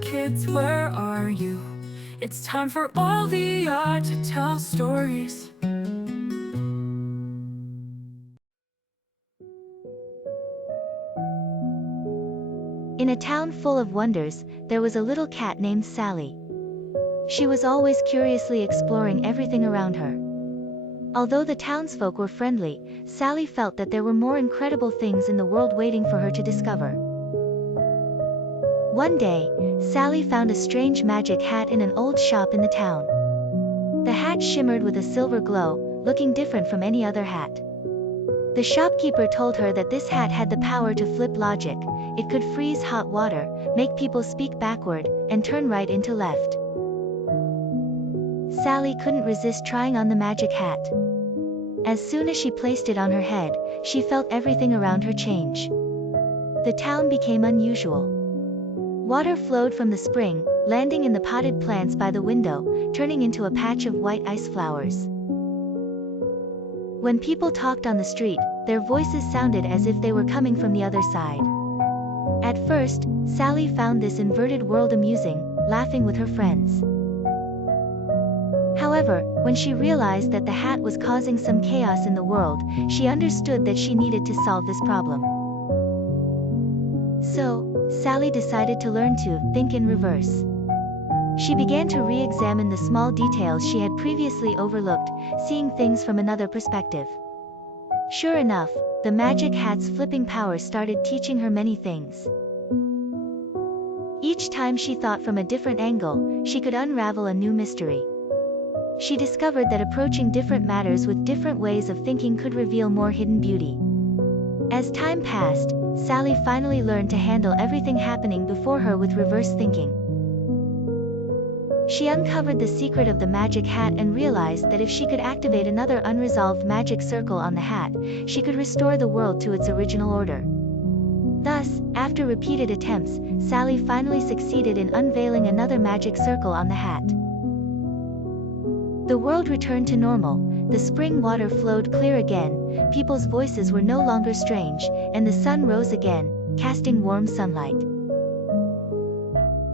Kids, where are you? It's time for all the art to tell stories. In a town full of wonders, there was a little cat named Sally. She was always curiously exploring everything around her. Although the townsfolk were friendly, Sally felt that there were more incredible things in the world waiting for her to discover. One day, Sally found a strange magic hat in an old shop in the town. The hat shimmered with a silver glow, looking different from any other hat. The shopkeeper told her that this hat had the power to flip logic. It could freeze hot water, make people speak backward, and turn right into left. Sally couldn't resist trying on the magic hat. As soon as she placed it on her head, she felt everything around her change. The town became unusual. Water flowed from the spring, landing in the potted plants by the window, turning into a patch of white ice flowers. When people talked on the street, their voices sounded as if they were coming from the other side. At first, Sally found this inverted world amusing, laughing with her friends. However, when she realized that the hat was causing some chaos in the world, she understood that she needed to solve this problem. So, Sally decided to learn to think in reverse. She began to re-examine the small details she had previously overlooked, seeing things from another perspective. Sure enough, the magic hat's flipping power started teaching her many things. Each time she thought from a different angle, she could unravel a new mystery. She discovered that approaching different matters with different ways of thinking could reveal more hidden beauty. As time passed, Sally finally learned to handle everything happening before her with reverse thinking. She uncovered the secret of the magic hat and realized that if she could activate another unresolved magic circle on the hat, she could restore the world to its original order. Thus, after repeated attempts, Sally finally succeeded in unveiling another magic circle on the hat. The world returned to normal, the spring water flowed clear again, people's voices were no longer strange, and the sun rose again, casting warm sunlight.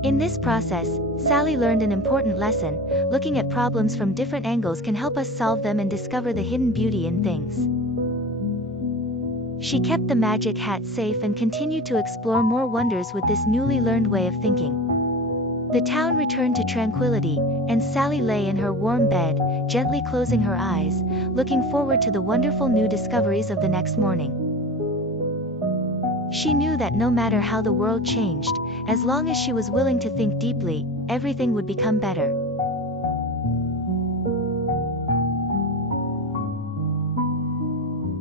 In this process, Sally learned an important lesson: looking at problems from different angles can help us solve them and discover the hidden beauty in things. She kept the magic hat safe and continued to explore more wonders with this newly learned way of thinking. The town returned to tranquility, and Sally lay in her warm bed, gently closing her eyes, looking forward to the wonderful new discoveries of the next morning. She knew that no matter how the world changed, as long as she was willing to think deeply, everything would become better.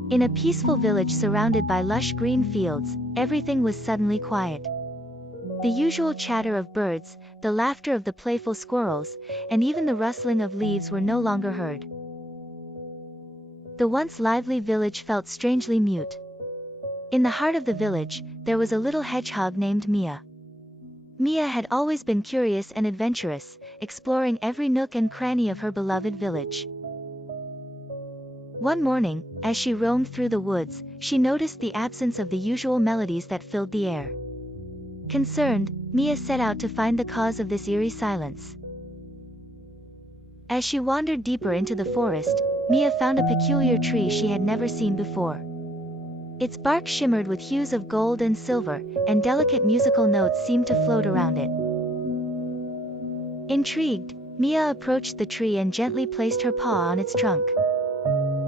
In a peaceful village surrounded by lush green fields, everything was suddenly quiet. The usual chatter of birds, the laughter of the playful squirrels, and even the rustling of leaves were no longer heard. The once lively village felt strangely mute. In the heart of the village, there was a little hedgehog named Mia. Mia had always been curious and adventurous, exploring every nook and cranny of her beloved village. One morning, as she roamed through the woods, she noticed the absence of the usual melodies that filled the air. Concerned, Mia set out to find the cause of this eerie silence. As she wandered deeper into the forest, Mia found a peculiar tree she had never seen before. Its bark shimmered with hues of gold and silver, and delicate musical notes seemed to float around it. Intrigued, Mia approached the tree and gently placed her paw on its trunk.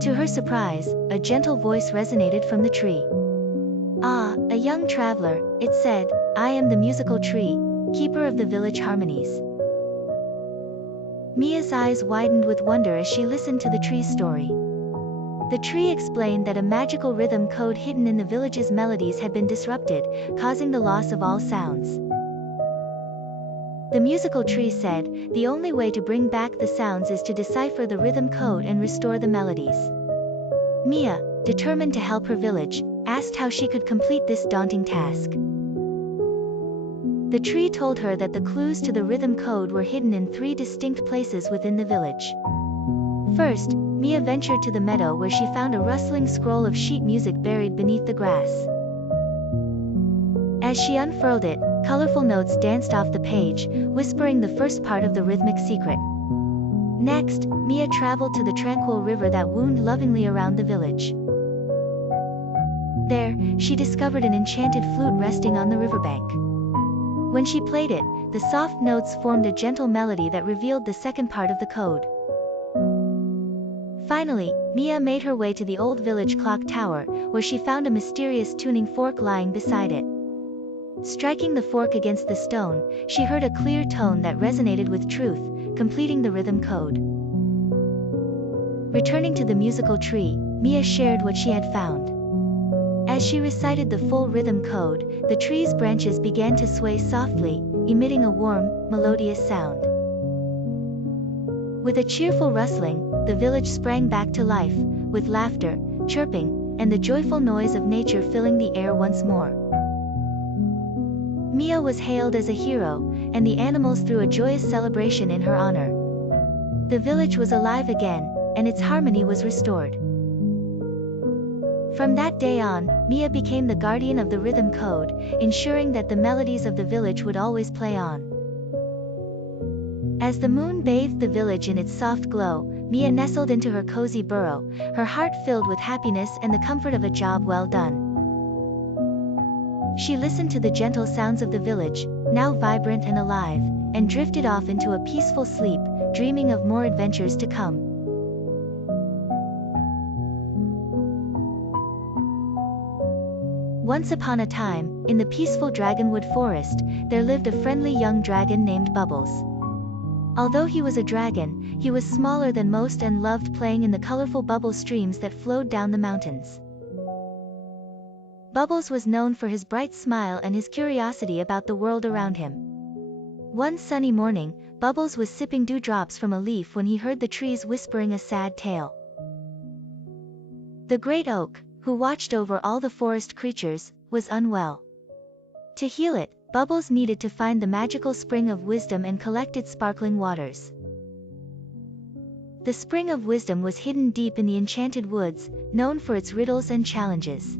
To her surprise, a gentle voice resonated from the tree. "Ah, a young traveler," it said, "I am the musical tree, keeper of the village harmonies." Mia's eyes widened with wonder as she listened to the tree's story. The tree explained that a magical rhythm code hidden in the village's melodies had been disrupted, causing the loss of all sounds. The musical tree said, the only way to bring back the sounds is to decipher the rhythm code and restore the melodies. Mia, determined to help her village, asked how she could complete this daunting task. The tree told her that the clues to the rhythm code were hidden in 3 distinct places within the village. First, Mia ventured to the meadow where she found a rustling scroll of sheet music buried beneath the grass. As she unfurled it, colorful notes danced off the page, whispering the first part of the rhythmic secret. Next, Mia traveled to the tranquil river that wound lovingly around the village. There, she discovered an enchanted flute resting on the riverbank. When she played it, the soft notes formed a gentle melody that revealed the second part of the code. Finally, Mia made her way to the old village clock tower, where she found a mysterious tuning fork lying beside it. Striking the fork against the stone, she heard a clear tone that resonated with truth, completing the rhythm code. Returning to the musical tree, Mia shared what she had found. As she recited the full rhythm code, the tree's branches began to sway softly, emitting a warm, melodious sound. With a cheerful rustling, the village sprang back to life, with laughter, chirping, and the joyful noise of nature filling the air once more. Mia was hailed as a hero, and the animals threw a joyous celebration in her honor. The village was alive again, and its harmony was restored. From that day on, Mia became the guardian of the rhythm code, ensuring that the melodies of the village would always play on. As the moon bathed the village in its soft glow, Mia nestled into her cozy burrow, her heart filled with happiness and the comfort of a job well done. She listened to the gentle sounds of the village, now vibrant and alive, and drifted off into a peaceful sleep, dreaming of more adventures to come. Once upon a time, in the peaceful Dragonwood Forest, there lived a friendly young dragon named Bubbles. Although he was a dragon, he was smaller than most and loved playing in the colorful bubble streams that flowed down the mountains. Bubbles was known for his bright smile and his curiosity about the world around him. One sunny morning, Bubbles was sipping dewdrops from a leaf when he heard the trees whispering a sad tale. The great oak, who watched over all the forest creatures, was unwell. To heal it, Bubbles needed to find the magical spring of wisdom and collect its sparkling waters. The spring of wisdom was hidden deep in the enchanted woods, known for its riddles and challenges.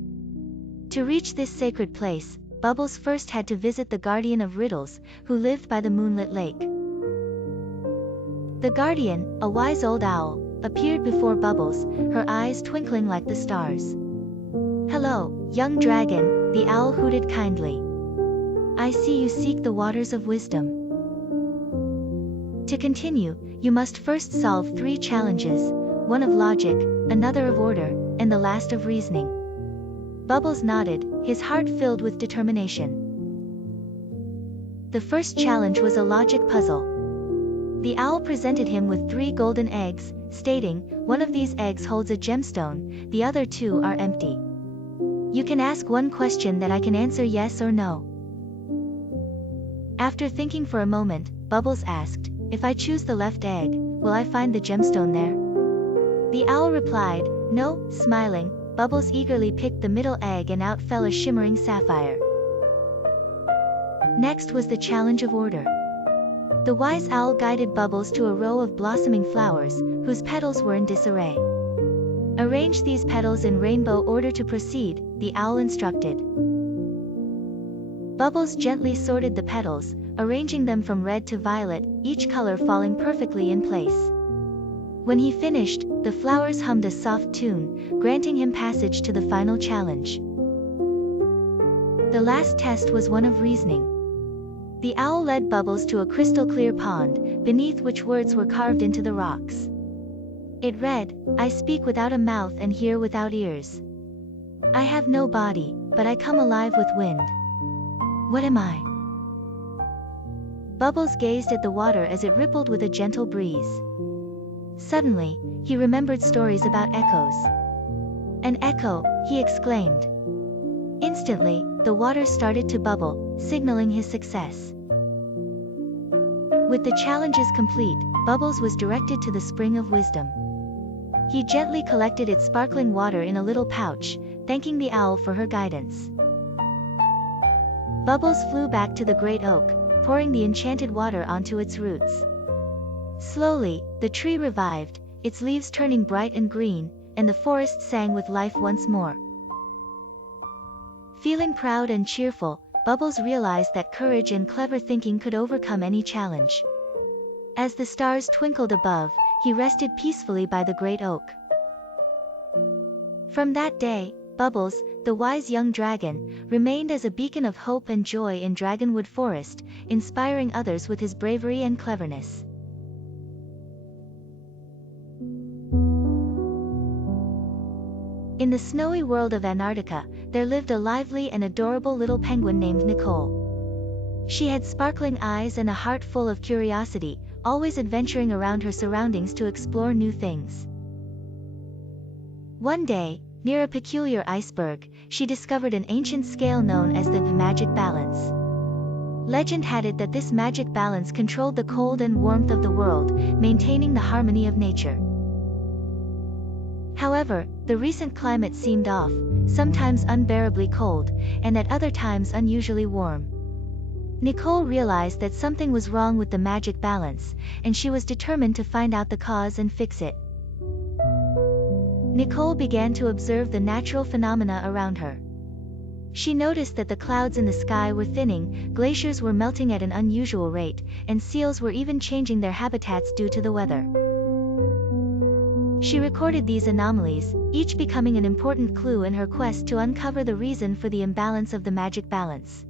To reach this sacred place, Bubbles first had to visit the guardian of riddles, who lived by the moonlit lake. The guardian, a wise old owl, appeared before Bubbles, her eyes twinkling like the stars. "Hello, young dragon," the owl hooted kindly. "I see you seek the waters of wisdom. To continue, you must first solve 3 challenges, one of logic, another of order, and the last of reasoning." Bubbles nodded, his heart filled with determination. The first challenge was a logic puzzle. The owl presented him with 3 golden eggs, stating, "One of these eggs holds a gemstone, the other 2 are empty. You can ask one question that I can answer yes or no." After thinking for a moment, Bubbles asked, "If I choose the left egg, will I find the gemstone there?" The owl replied, "No," smiling. Bubbles eagerly picked the middle egg and out fell a shimmering sapphire. Next was the challenge of order. The wise owl guided Bubbles to a row of blossoming flowers, whose petals were in disarray. "Arrange these petals in rainbow order to proceed," the owl instructed. Bubbles gently sorted the petals, arranging them from red to violet, each color falling perfectly in place. When he finished, the flowers hummed a soft tune, granting him passage to the final challenge. The last test was one of reasoning. The owl led Bubbles to a crystal-clear pond, beneath which words were carved into the rocks. It read, "I speak without a mouth and hear without ears. I have no body, but I come alive with wind. What am I?" Bubbles gazed at the water as it rippled with a gentle breeze. Suddenly, he remembered stories about echoes. "An echo," he exclaimed. Instantly, the water started to bubble, signaling his success. With the challenges complete, Bubbles was directed to the spring of wisdom. He gently collected its sparkling water in a little pouch, thanking the owl for her guidance. Bubbles flew back to the great oak, pouring the enchanted water onto its roots. Slowly, the tree revived, its leaves turning bright and green, and the forest sang with life once more. Feeling proud and cheerful, Bubbles realized that courage and clever thinking could overcome any challenge. As the stars twinkled above, he rested peacefully by the great oak. From that day, Bubbles, the wise young dragon, remained as a beacon of hope and joy in Dragonwood Forest, inspiring others with his bravery and cleverness. In the snowy world of Antarctica, there lived a lively and adorable little penguin named Nicole. She had sparkling eyes and a heart full of curiosity, always adventuring around her surroundings to explore new things. One day, near a peculiar iceberg, she discovered an ancient scale known as the magic balance. Legend had it that this magic balance controlled the cold and warmth of the world, maintaining the harmony of nature. However, the recent climate seemed off, sometimes unbearably cold, and at other times unusually warm. Nicole realized that something was wrong with the magic balance, and she was determined to find out the cause and fix it. Nicole began to observe the natural phenomena around her. She noticed that the clouds in the sky were thinning, glaciers were melting at an unusual rate, and seals were even changing their habitats due to the weather. She recorded these anomalies, each becoming an important clue in her quest to uncover the reason for the imbalance of the magic balance.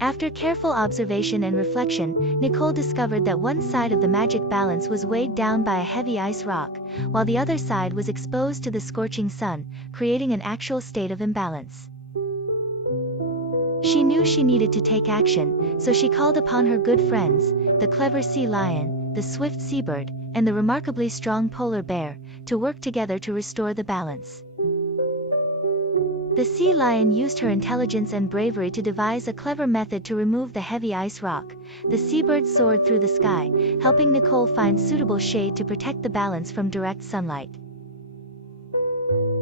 After careful observation and reflection, Nicole discovered that one side of the magic balance was weighed down by a heavy ice rock, while the other side was exposed to the scorching sun, creating an actual state of imbalance. She knew she needed to take action, so she called upon her good friends, the clever sea lion, the swift seabird, and the remarkably strong polar bear, to work together to restore the balance. The sea lion used her intelligence and bravery to devise a clever method to remove the heavy ice rock. The seabird soared through the sky, helping Nicole find suitable shade to protect the balance from direct sunlight.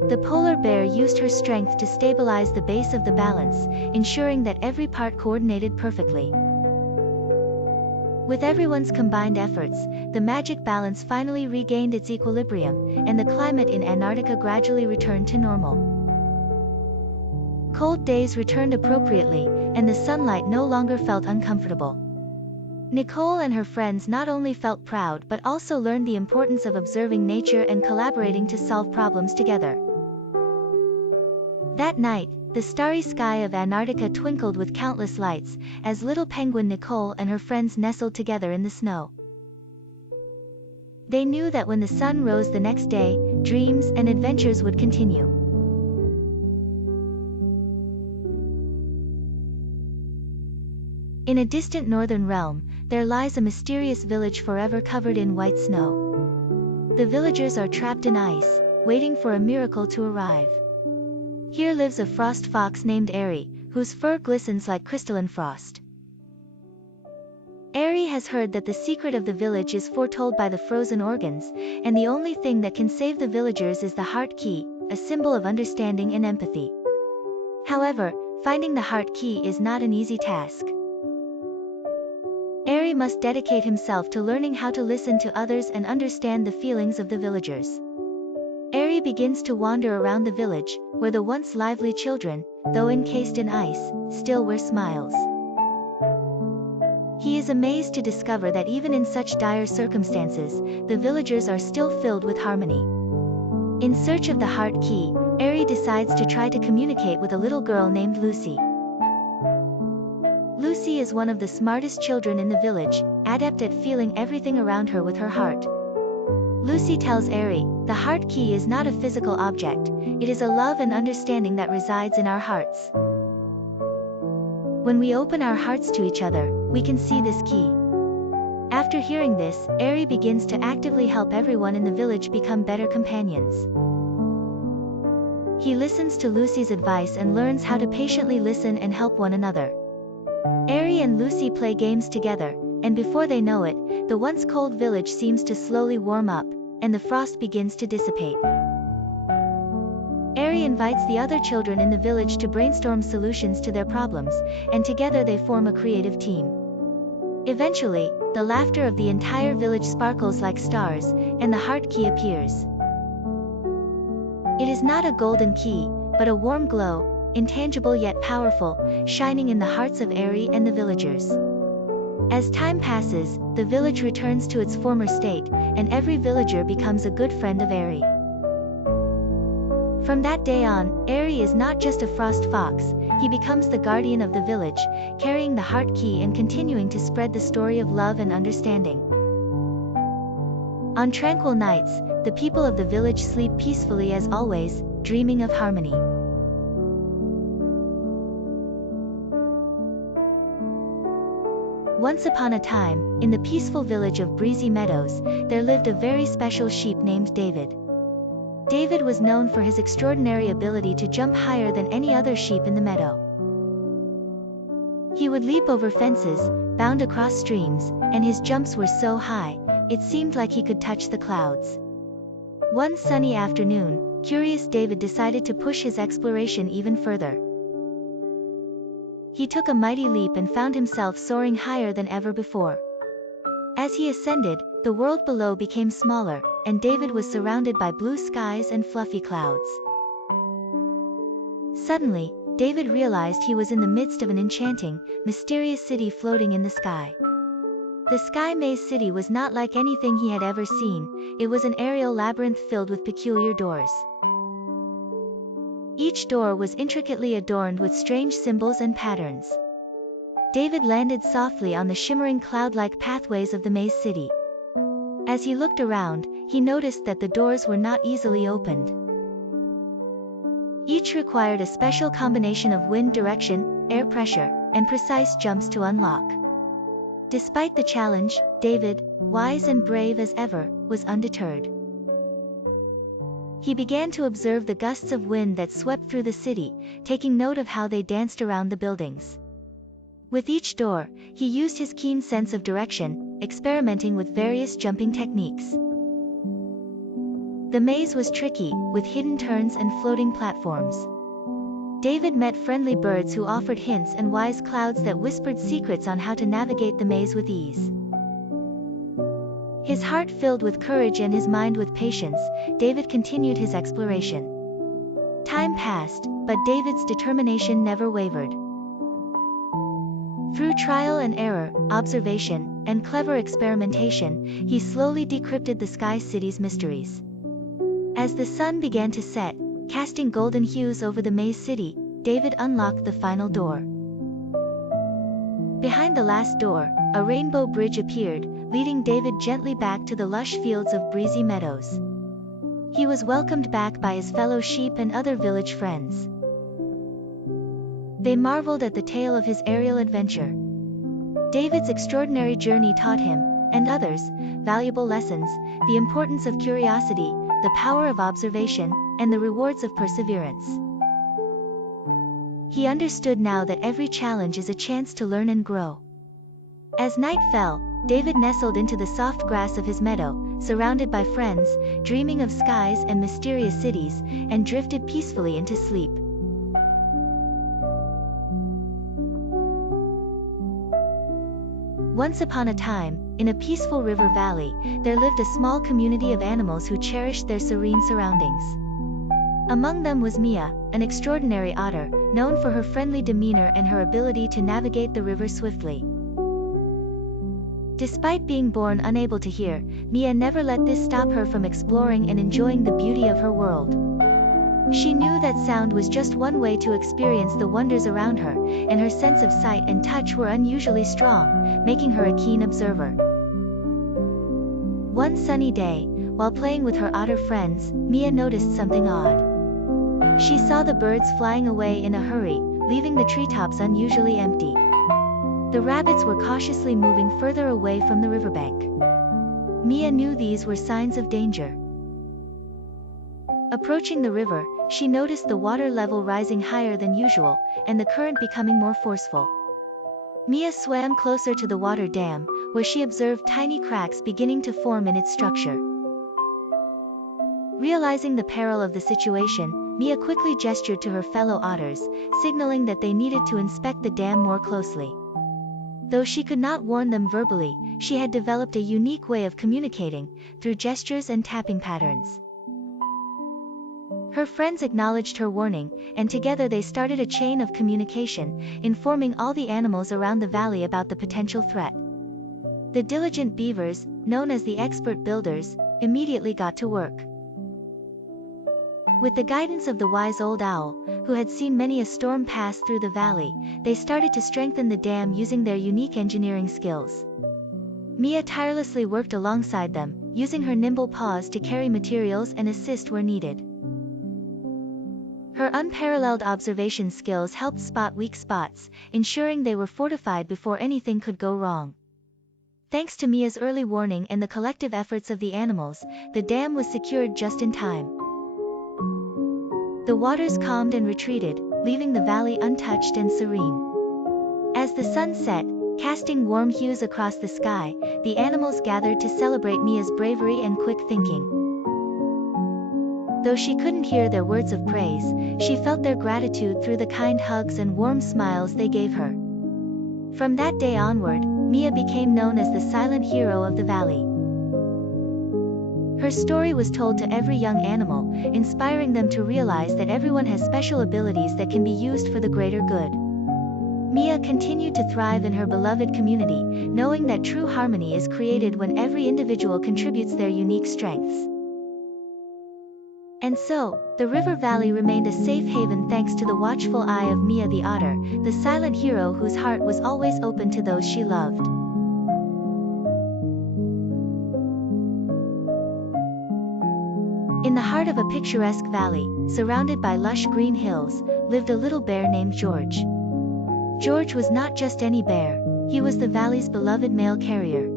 The polar bear used her strength to stabilize the base of the balance, ensuring that every part coordinated perfectly. With everyone's combined efforts, the magic balance finally regained its equilibrium, and the climate in Antarctica gradually returned to normal. Cold days returned appropriately, and the sunlight no longer felt uncomfortable. Nicole and her friends not only felt proud but also learned the importance of observing nature and collaborating to solve problems together. That night, the starry sky of Antarctica twinkled with countless lights, as little penguin Nicole and her friends nestled together in the snow. They knew that when the sun rose the next day, dreams and adventures would continue. In a distant northern realm, there lies a mysterious village forever covered in white snow. The villagers are trapped in ice, waiting for a miracle to arrive. Here lives a frost fox named Airy, whose fur glistens like crystalline frost. Airy has heard that the secret of the village is foretold by the frozen organs, and the only thing that can save the villagers is the heart key, a symbol of understanding and empathy. However, finding the heart key is not an easy task. Airy must dedicate himself to learning how to listen to others and understand the feelings of the villagers. Airy begins to wander around the village, where the once lively children, though encased in ice, still wear smiles. He is amazed to discover that even in such dire circumstances, the villagers are still filled with harmony. In search of the heart key, Airy decides to try to communicate with a little girl named Lucy. Lucy is one of the smartest children in the village, adept at feeling everything around her with her heart. Lucy tells Airy, the heart key is not a physical object, it is a love and understanding that resides in our hearts. When we open our hearts to each other, we can see this key. After hearing this, Airy begins to actively help everyone in the village become better companions. He listens to Lucy's advice and learns how to patiently listen and help one another. Airy and Lucy play games together, and before they know it, the once cold village seems to slowly warm up, and the frost begins to dissipate. Airy invites the other children in the village to brainstorm solutions to their problems, and together they form a creative team. Eventually, the laughter of the entire village sparkles like stars, and the heart key appears. It is not a golden key, but a warm glow, intangible yet powerful, shining in the hearts of Eri and the villagers. As time passes, the village returns to its former state, and every villager becomes a good friend of Eri. From that day on, Eri is not just a frost fox, he becomes the guardian of the village, carrying the heart key and continuing to spread the story of love and understanding. On tranquil nights, the people of the village sleep peacefully as always, dreaming of harmony. Once upon a time, in the peaceful village of Breezy Meadows, there lived a very special sheep named David. David was known for his extraordinary ability to jump higher than any other sheep in the meadow. He would leap over fences, bound across streams, and his jumps were so high, it seemed like he could touch the clouds. One sunny afternoon, curious David decided to push his exploration even further. He took a mighty leap and found himself soaring higher than ever before. As he ascended, the world below became smaller, and David was surrounded by blue skies and fluffy clouds. Suddenly, David realized he was in the midst of an enchanting, mysterious city floating in the sky. The Sky Maze City was not like anything he had ever seen, it was an aerial labyrinth filled with peculiar doors. Each door was intricately adorned with strange symbols and patterns. David landed softly on the shimmering cloud-like pathways of the Maze City. As he looked around, he noticed that the doors were not easily opened. Each required a special combination of wind direction, air pressure, and precise jumps to unlock. Despite the challenge, David, wise and brave as ever, was undeterred. He began to observe the gusts of wind that swept through the city, taking note of how they danced around the buildings. With each door, he used his keen sense of direction, experimenting with various jumping techniques. The maze was tricky, with hidden turns and floating platforms. David met friendly birds who offered hints and wise clouds that whispered secrets on how to navigate the maze with ease. His heart filled with courage and his mind with patience, David continued his exploration. Time passed, but David's determination never wavered. Through trial and error, observation, and clever experimentation, he slowly decrypted the Sky City's mysteries. As the sun began to set, casting golden hues over the Maze City, David unlocked the final door. Behind the last door, a rainbow bridge appeared, leading David gently back to the lush fields of Breezy Meadows. He was welcomed back by his fellow sheep and other village friends. They marveled at the tale of his aerial adventure. David's extraordinary journey taught him, and others, valuable lessons, the importance of curiosity, the power of observation, and the rewards of perseverance. He understood now that every challenge is a chance to learn and grow. As night fell, David nestled into the soft grass of his meadow, surrounded by friends, dreaming of skies and mysterious cities, and drifted peacefully into sleep. Once upon a time, in a peaceful river valley, there lived a small community of animals who cherished their serene surroundings. Among them was Mia, an extraordinary otter, known for her friendly demeanor and her ability to navigate the river swiftly. Despite being born unable to hear, Mia never let this stop her from exploring and enjoying the beauty of her world. She knew that sound was just one way to experience the wonders around her, and her sense of sight and touch were unusually strong, making her a keen observer. One sunny day, while playing with her otter friends, Mia noticed something odd. She saw the birds flying away in a hurry, leaving the treetops unusually empty. The rabbits were cautiously moving further away from the riverbank. Mia knew these were signs of danger. Approaching the river, she noticed the water level rising higher than usual, and the current becoming more forceful. Mia swam closer to the water dam, where she observed tiny cracks beginning to form in its structure. Realizing the peril of the situation, Mia quickly gestured to her fellow otters, signaling that they needed to inspect the dam more closely. Though she could not warn them verbally, she had developed a unique way of communicating, through gestures and tapping patterns. Her friends acknowledged her warning, and together they started a chain of communication, informing all the animals around the valley about the potential threat. The diligent beavers, known as the expert builders, immediately got to work. With the guidance of the wise old owl, who had seen many a storm pass through the valley, they started to strengthen the dam using their unique engineering skills. Mia tirelessly worked alongside them, using her nimble paws to carry materials and assist where needed. Her unparalleled observation skills helped spot weak spots, ensuring they were fortified before anything could go wrong. Thanks to Mia's early warning and the collective efforts of the animals, the dam was secured just in time. The waters calmed and retreated, leaving the valley untouched and serene. As the sun set, casting warm hues across the sky, the animals gathered to celebrate Mia's bravery and quick thinking. Though she couldn't hear their words of praise, she felt their gratitude through the kind hugs and warm smiles they gave her. From that day onward, Mia became known as the silent hero of the valley. Her story was told to every young animal, inspiring them to realize that everyone has special abilities that can be used for the greater good. Mia continued to thrive in her beloved community, knowing that true harmony is created when every individual contributes their unique strengths. And so, the river valley remained a safe haven thanks to the watchful eye of Mia the otter, the silent hero whose heart was always open to those she loved. In the heart of a picturesque valley, surrounded by lush green hills, lived a little bear named George. George was not just any bear, he was the valley's beloved mail carrier.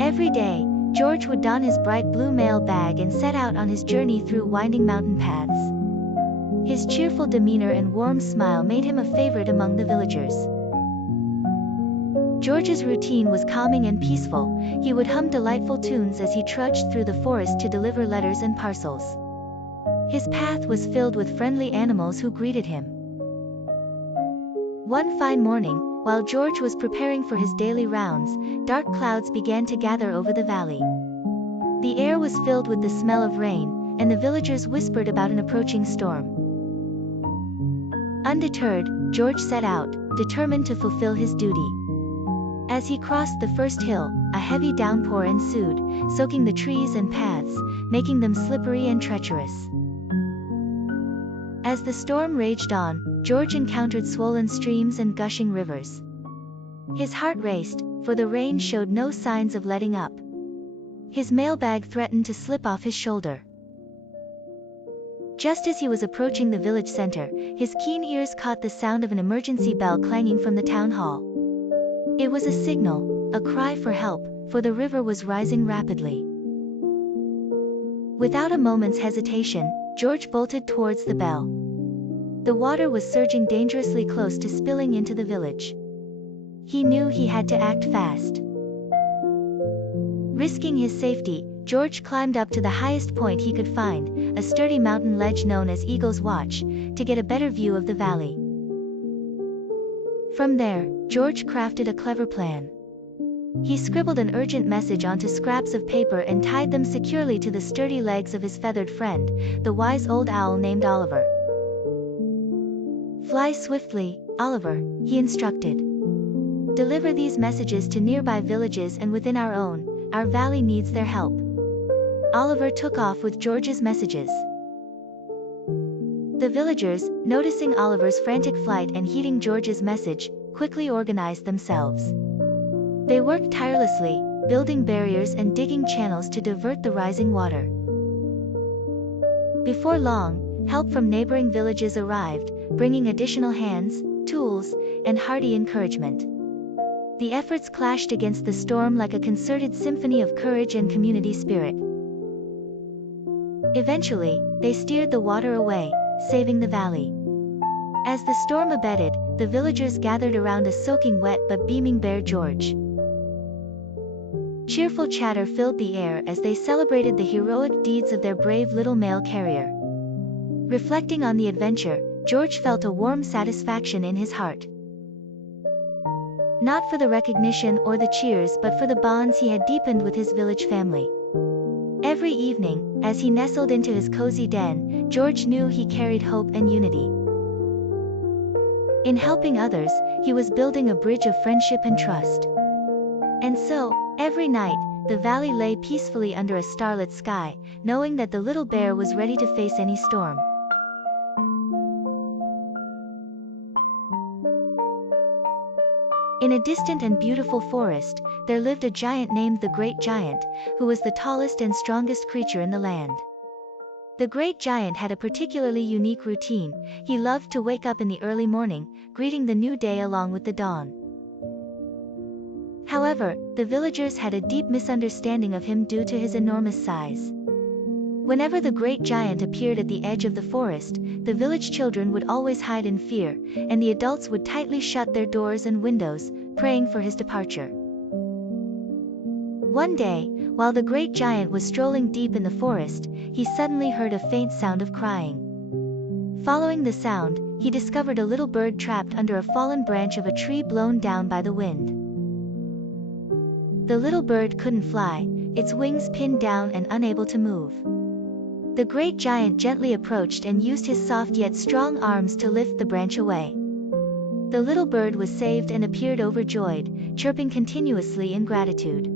Every day, George would don his bright blue mail bag and set out on his journey through winding mountain paths. His cheerful demeanor and warm smile made him a favorite among the villagers. George's routine was calming and peaceful. He would hum delightful tunes as he trudged through the forest to deliver letters and parcels. His path was filled with friendly animals who greeted him. One fine morning, while George was preparing for his daily rounds, dark clouds began to gather over the valley. The air was filled with the smell of rain, and the villagers whispered about an approaching storm. Undeterred, George set out, determined to fulfill his duty. As he crossed the first hill, a heavy downpour ensued, soaking the trees and paths, making them slippery and treacherous. As the storm raged on, George encountered swollen streams and gushing rivers. His heart raced, for the rain showed no signs of letting up. His mailbag threatened to slip off his shoulder. Just as he was approaching the village center, his keen ears caught the sound of an emergency bell clanging from the town hall. It was a signal, a cry for help, for the river was rising rapidly. Without a moment's hesitation, George bolted towards the bell. The water was surging dangerously close to spilling into the village. He knew he had to act fast. Risking his safety, George climbed up to the highest point he could find, a sturdy mountain ledge known as Eagle's Watch, to get a better view of the valley. From there, George crafted a clever plan. He scribbled an urgent message onto scraps of paper and tied them securely to the sturdy legs of his feathered friend, the wise old owl named Oliver. "Fly swiftly, Oliver," he instructed. "Deliver these messages to nearby villages and within our own. Our valley needs their help." Oliver took off with George's messages. The villagers, noticing Oliver's frantic flight and heeding George's message, quickly organized themselves. They worked tirelessly, building barriers and digging channels to divert the rising water. Before long, help from neighboring villages arrived, bringing additional hands, tools, and hearty encouragement. The efforts clashed against the storm like a concerted symphony of courage and community spirit. Eventually, they steered the water away, saving the valley. As the storm abated, the villagers gathered around a soaking wet but beaming Bear George. Cheerful chatter filled the air as they celebrated the heroic deeds of their brave little mail carrier. Reflecting on the adventure, George felt a warm satisfaction in his heart. Not for the recognition or the cheers but for the bonds he had deepened with his village family. Every evening, As he nestled into his cozy den, George knew he carried hope and unity. In helping others, he was building a bridge of friendship and trust. And so, every night, the valley lay peacefully under a starlit sky, knowing that the little bear was ready to face any storm. In a distant and beautiful forest, there lived a giant named the Great Giant, who was the tallest and strongest creature in the land. The Great Giant had a particularly unique routine. He loved to wake up in the early morning, greeting the new day along with the dawn. However, the villagers had a deep misunderstanding of him due to his enormous size. Whenever the Great Giant appeared at the edge of the forest, the village children would always hide in fear, and the adults would tightly shut their doors and windows, praying for his departure. One day, while the Great Giant was strolling deep in the forest, he suddenly heard a faint sound of crying. Following the sound, he discovered a little bird trapped under a fallen branch of a tree blown down by the wind. The little bird couldn't fly, its wings pinned down and unable to move. The Great Giant gently approached and used his soft yet strong arms to lift the branch away. The little bird was saved and appeared overjoyed, chirping continuously in gratitude.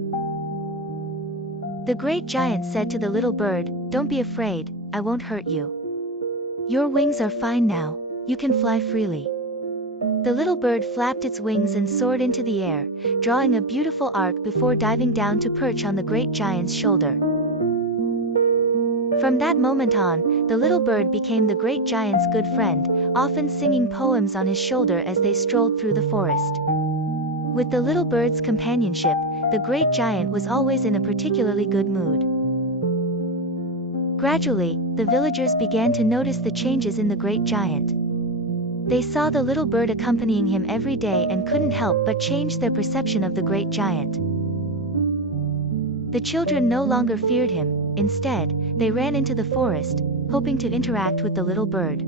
The Great Giant said to the little bird, "Don't be afraid, I won't hurt you. Your wings are fine now, you can fly freely." The little bird flapped its wings and soared into the air, drawing a beautiful arc before diving down to perch on the Great Giant's shoulder. From that moment on, the little bird became the Great Giant's good friend, often singing poems on his shoulder as they strolled through the forest. With the little bird's companionship, the Great Giant was always in a particularly good mood. Gradually, the villagers began to notice the changes in the Great Giant. They saw the little bird accompanying him every day and couldn't help but change their perception of the Great Giant. The children no longer feared him. Instead, they ran into the forest, hoping to interact with the little bird.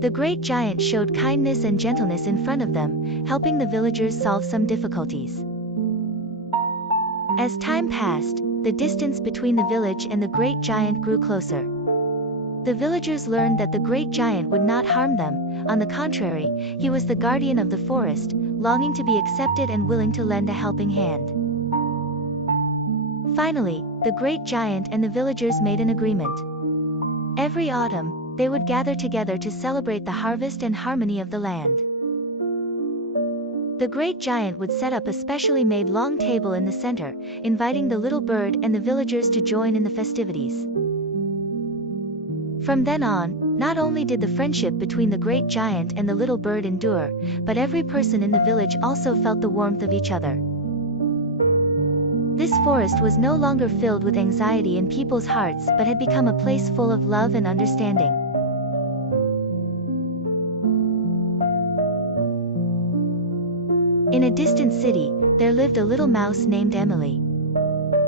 The Great Giant showed kindness and gentleness in front of them, helping the villagers solve some difficulties. As time passed, the distance between the village and the Great Giant grew closer. The villagers learned that the Great Giant would not harm them. On the contrary, he was the guardian of the forest, longing to be accepted and willing to lend a helping hand. Finally, the Great Giant and the villagers made an agreement. Every autumn, they would gather together to celebrate the harvest and harmony of the land. The Great Giant would set up a specially made long table in the center, inviting the little bird and the villagers to join in the festivities. From then on, not only did the friendship between the Great Giant and the little bird endure, but every person in the village also felt the warmth of each other. This forest was no longer filled with anxiety in people's hearts but had become a place full of love and understanding. In a distant city, there lived a little mouse named Emily.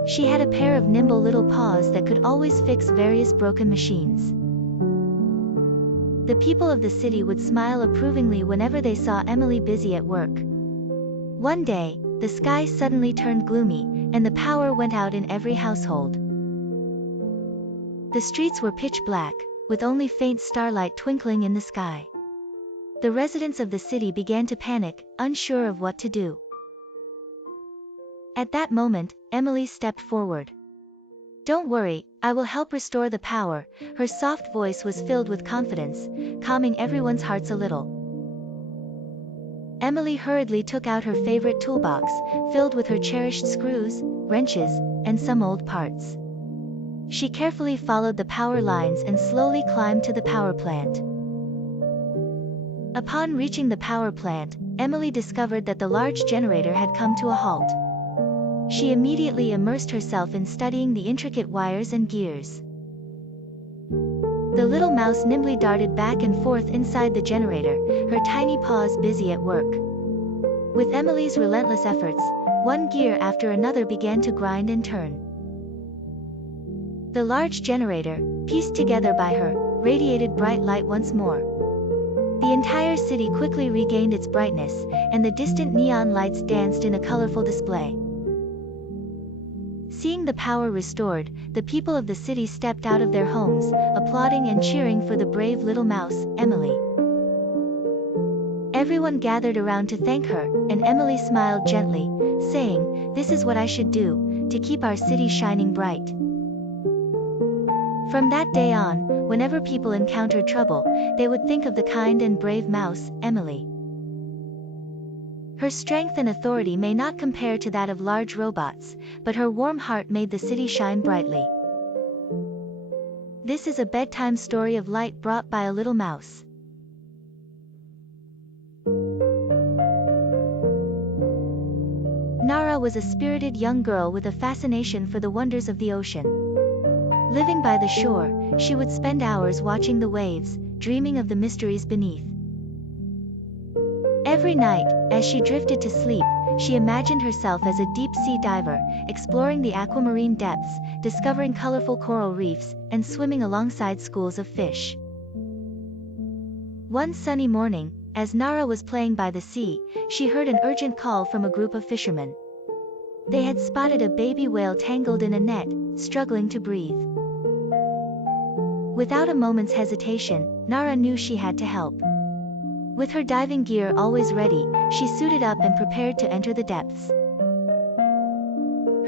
She had a pair of nimble little paws that could always fix various broken machines. The people of the city would smile approvingly whenever they saw Emily busy at work. One day, the sky suddenly turned gloomy, and the power went out in every household. The streets were pitch black, with only faint starlight twinkling in the sky. The residents of the city began to panic, unsure of what to do. At that moment, Emily stepped forward. "Don't worry, I will help restore the power." Her soft voice was filled with confidence, calming everyone's hearts a little. Emily hurriedly took out her favorite toolbox, filled with her cherished screws, wrenches, and some old parts. She carefully followed the power lines and slowly climbed to the power plant. Upon reaching the power plant, Emily discovered that the large generator had come to a halt. She immediately immersed herself in studying the intricate wires and gears. The little mouse nimbly darted back and forth inside the generator, her tiny paws busy at work. With Emily's relentless efforts, one gear after another began to grind and turn. The large generator, pieced together by her, radiated bright light once more. The entire city quickly regained its brightness, and the distant neon lights danced in a colorful display. Seeing the power restored, the people of the city stepped out of their homes, applauding and cheering for the brave little mouse, Emily. Everyone gathered around to thank her, and Emily smiled gently, saying, "This is what I should do, to keep our city shining bright." From that day on, whenever people encountered trouble, they would think of the kind and brave mouse, Emily. Her strength and authority may not compare to that of large robots, but her warm heart made the city shine brightly. This is a bedtime story of light brought by a little mouse. Nara was a spirited young girl with a fascination for the wonders of the ocean. Living by the shore, she would spend hours watching the waves, dreaming of the mysteries beneath. Every night, as she drifted to sleep, she imagined herself as a deep-sea diver, exploring the aquamarine depths, discovering colorful coral reefs, and swimming alongside schools of fish. One sunny morning, as Nara was playing by the sea, she heard an urgent call from a group of fishermen. They had spotted a baby whale tangled in a net, struggling to breathe. Without a moment's hesitation, Nara knew she had to help. With her diving gear always ready, she suited up and prepared to enter the depths.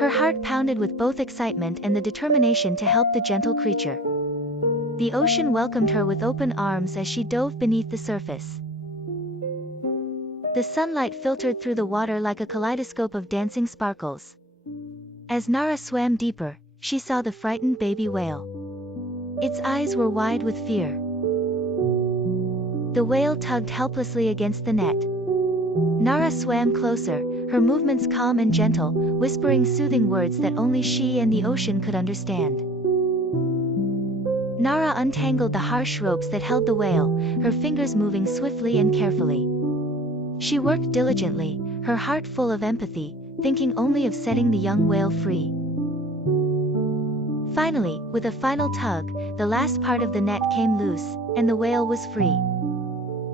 Her heart pounded with both excitement and the determination to help the gentle creature. The ocean welcomed her with open arms as she dove beneath the surface. The sunlight filtered through the water like a kaleidoscope of dancing sparkles. As Nara swam deeper, she saw the frightened baby whale. Its eyes were wide with fear. The whale tugged helplessly against the net. Nara swam closer, her movements calm and gentle, whispering soothing words that only she and the ocean could understand. Nara untangled the harsh ropes that held the whale, her fingers moving swiftly and carefully. She worked diligently, her heart full of empathy, thinking only of setting the young whale free. Finally, with a final tug, the last part of the net came loose, and the whale was free.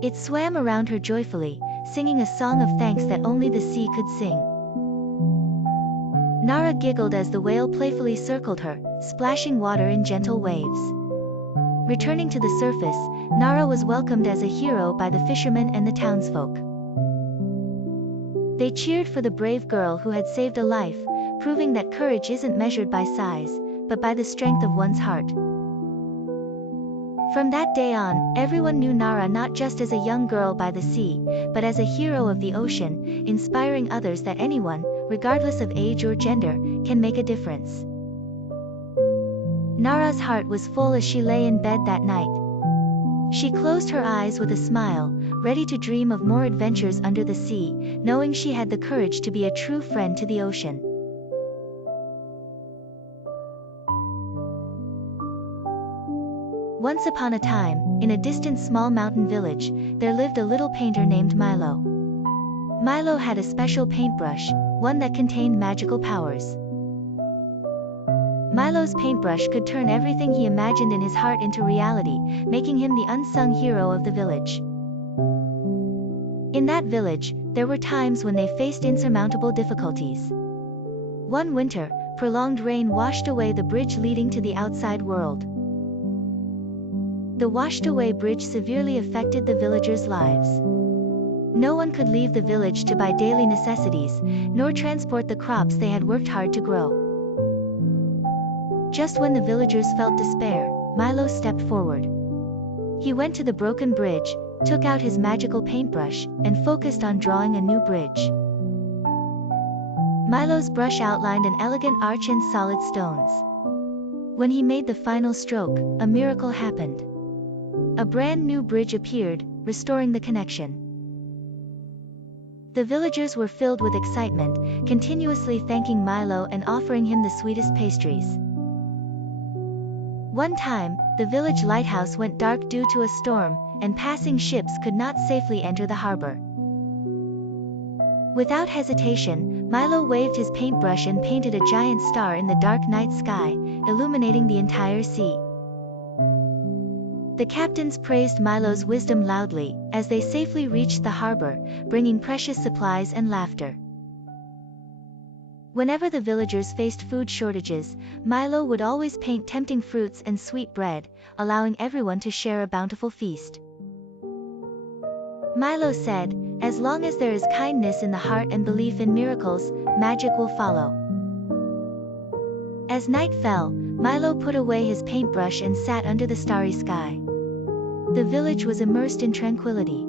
It swam around her joyfully, singing a song of thanks that only the sea could sing. Nara giggled as the whale playfully circled her, splashing water in gentle waves. Returning to the surface, Nara was welcomed as a hero by the fishermen and the townsfolk. They cheered for the brave girl who had saved a life, proving that courage isn't measured by size, but by the strength of one's heart. From that day on, everyone knew Nara not just as a young girl by the sea, but as a hero of the ocean, inspiring others that anyone, regardless of age or gender, can make a difference. Nara's heart was full as she lay in bed that night. She closed her eyes with a smile, ready to dream of more adventures under the sea, knowing she had the courage to be a true friend to the ocean. Once upon a time, in a distant small mountain village, there lived a little painter named Milo. Milo had a special paintbrush, one that contained magical powers. Milo's paintbrush could turn everything he imagined in his heart into reality, making him the unsung hero of the village. In that village, there were times when they faced insurmountable difficulties. One winter, prolonged rain washed away the bridge leading to the outside world. The washed-away bridge severely affected the villagers' lives. No one could leave the village to buy daily necessities, nor transport the crops they had worked hard to grow. Just when the villagers felt despair, Milo stepped forward. He went to the broken bridge, took out his magical paintbrush, and focused on drawing a new bridge. Milo's brush outlined an elegant arch in solid stones. When he made the final stroke, a miracle happened. A brand new bridge appeared, restoring the connection. The villagers were filled with excitement, continuously thanking Milo and offering him the sweetest pastries. One time, the village lighthouse went dark due to a storm, and passing ships could not safely enter the harbor. Without hesitation, Milo waved his paintbrush and painted a giant star in the dark night sky, illuminating the entire sea. The captains praised Milo's wisdom loudly, as they safely reached the harbor, bringing precious supplies and laughter. Whenever the villagers faced food shortages, Milo would always paint tempting fruits and sweet bread, allowing everyone to share a bountiful feast. Milo said, "As long as there is kindness in the heart and belief in miracles, magic will follow." As night fell, Milo put away his paintbrush and sat under the starry sky. The village was immersed in tranquility.